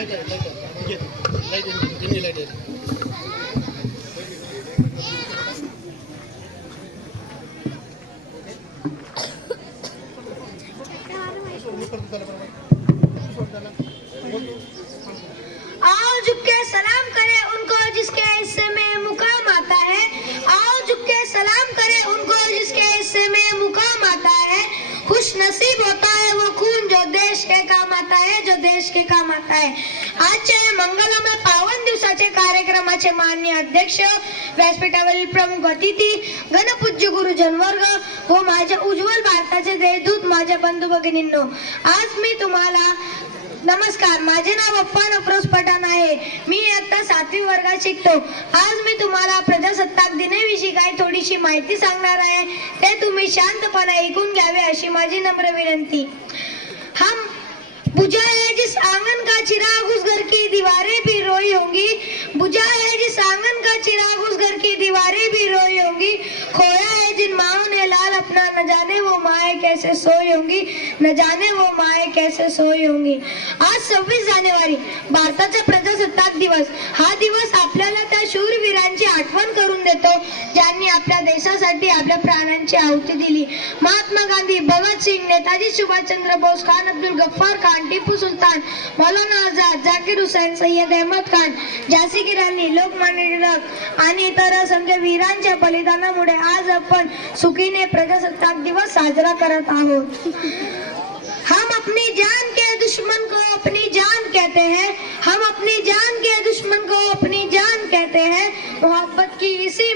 आओ झुक के सलाम करे उनको जिसके हिस्से में मुकाम आता है। आओ झुक के सलाम करे उनको जिसके हिस्से में मुकाम आता है। खुश नसीब होता है आता है जो देश के काम आता है। आजच्या मंगलमय पावन दिवसाचे कार्यक्रमाचे माननीय अध्यक्ष व्यासपीठावरील प्रमुख अतिथी गणपूज्य गुरुजन वर्ग व माझ्या उज्ज्वल भारताचे देहदूत माझ्या बंधू भगिनींनो आज मी तुम्हाला नमस्कार माझे नाव अप्पा नफरोज पठाण आहे. मी आता सातवी वर्गात शिकतो. आज मी तुम्हाला प्रजासत्ताक दिनाविषयी काही थोडीशी माहिती सांगणार आहे. ते तुम्ही शांतपणे ऐकून घ्यावे अशी माझी नम्र विनंती. बुझा है जिस आंगन का चिराग उस घर की दीवारें भी रोई होंगी। बुझा है जिस आंगन का चिराग उस घर की दीवारें भी रोई होंगी। खोया है जिन माओ ने लाल अपना न जाने वो माए कैसे सोई होंगी। न जाने वो माए कैसे सोई होंगी। आज सव्वीस जानेवारी भारताचा प्रजासत्ताक दिवस। हा दिवस आपल्याला त्या आठवण करून देतो ज्यांनी आपल्या देशासाठी आपल्या प्राणांची आहुती दिली. महात्मा गांधी भगतसिंग नेताजी सुभाषचंद्र बोस खान अब्दुल गफ्फार खान टिपू सुलतान मौलाना आझाद जाकीर हुसेन सय्यद अहमद खान झाशी की लोकमान्य टिळक आणि इतर असंख्य वीरांच्या बलिदानामुळे आज आपण सुखीने प्रजासत्ताक दिवस साजरा करत आहोत. हम अपनी जान के दुश्मन को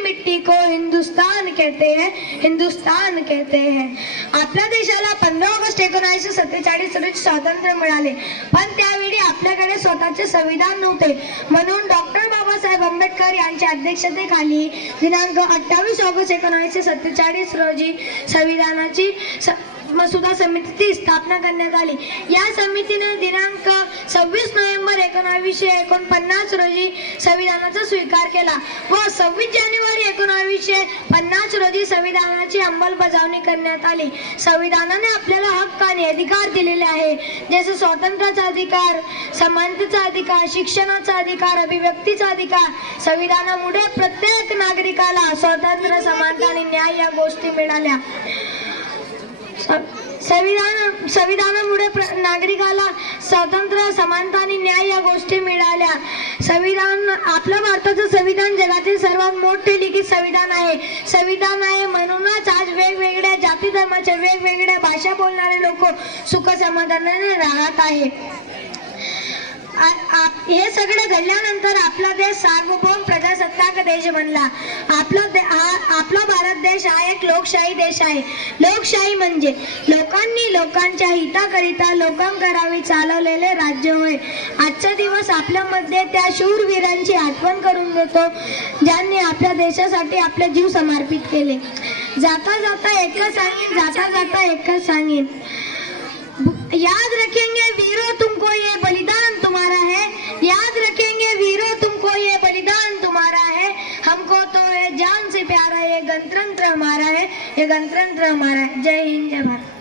मिट्टी को हिंदुस्तान कहते हैं हिंदुस्तान कहते हैं। आपल्या देशाला पंधरा ऑगस्ट एकोणीसशे सत्तेचाळीस रोजी स्वातंत्र्य मिळाले. पण त्यावेळी आपल्याकडे स्वतःचे संविधान नव्हते. म्हणून डॉक्टर बाबासाहेब आंबेडकर यांच्या अध्यक्षतेखाली दिनांक अठ्ठावीस ऑगस्ट एकोणीसशे सत्तेचाळीस रोजी संविधानाची स- मसुदा समितीची स्थापना करण्यात आली. या समितीने दिनांक सव्वीस नोव्हेंबर एकोणावीसशे एकोणपन्नास रोजी संविधानाचा स्वीकार केला व सव्वीस जानेवारी एकोणावीसशे पन्नास रोजी संविधानाची अंमलबजावणी करण्यात आली. संविधानाने आपल्याला हक्क आणि अधिकार दिलेले आहे. जसे स्वातंत्र्याचा अधिकार समानतेचा अधिकार शिक्षणाचा अधिकार अभिव्यक्तीचा अधिकार संविधानामुळे प्रत्येक नागरिकाला स्वातंत्र्य समानता आणि न्याय या गोष्टी मिळाल्या. संविधान संविधानामुळे प्र- नागरिकाला स्वातंत्र्य समानता आणि न्याय या गोष्टी मिळाल्या. संविधान आपलं भारताचं संविधान जगातील सर्वात मोठे लिखित संविधान आहे. संविधान आहे म्हणूनच आज वेगवेगळ्या जाती धर्माच्या वेगवेगळ्या भाषा बोलणारे लोक सुख समाधानाने राहत आहे. आ- आप- हे सगळं घडल्यानंतर आपला देश सार्वभौम प्रजासत्ताक देश बनला. आपला दे- देश हा एक लोकशाही देश आहे. लोकशाही म्हणजे लोकांनी लोकांच्या हिताकरिता लोकांकरावी चालवलेले राज्य होय. आजचा दिवस आपल्यामध्ये त्या शूरवीरांची आठवण करून देतो ज्यांनी आपल्या देशासाठी आपले जीव समर्पित केले. जाता जाता एकच सांगेन जाता जाता एकच सांगेन. याद रखेंगे वीरो तुमको ये बलिदान तुम्हारा है. याद रखेंगे वीरो तुमको ये बलिदान तुम्हारा है. हमको तो है जान से प्यार गणतंत्र हमारा है ये गणतंत्र हमारा है। जय हिंद जय भारत।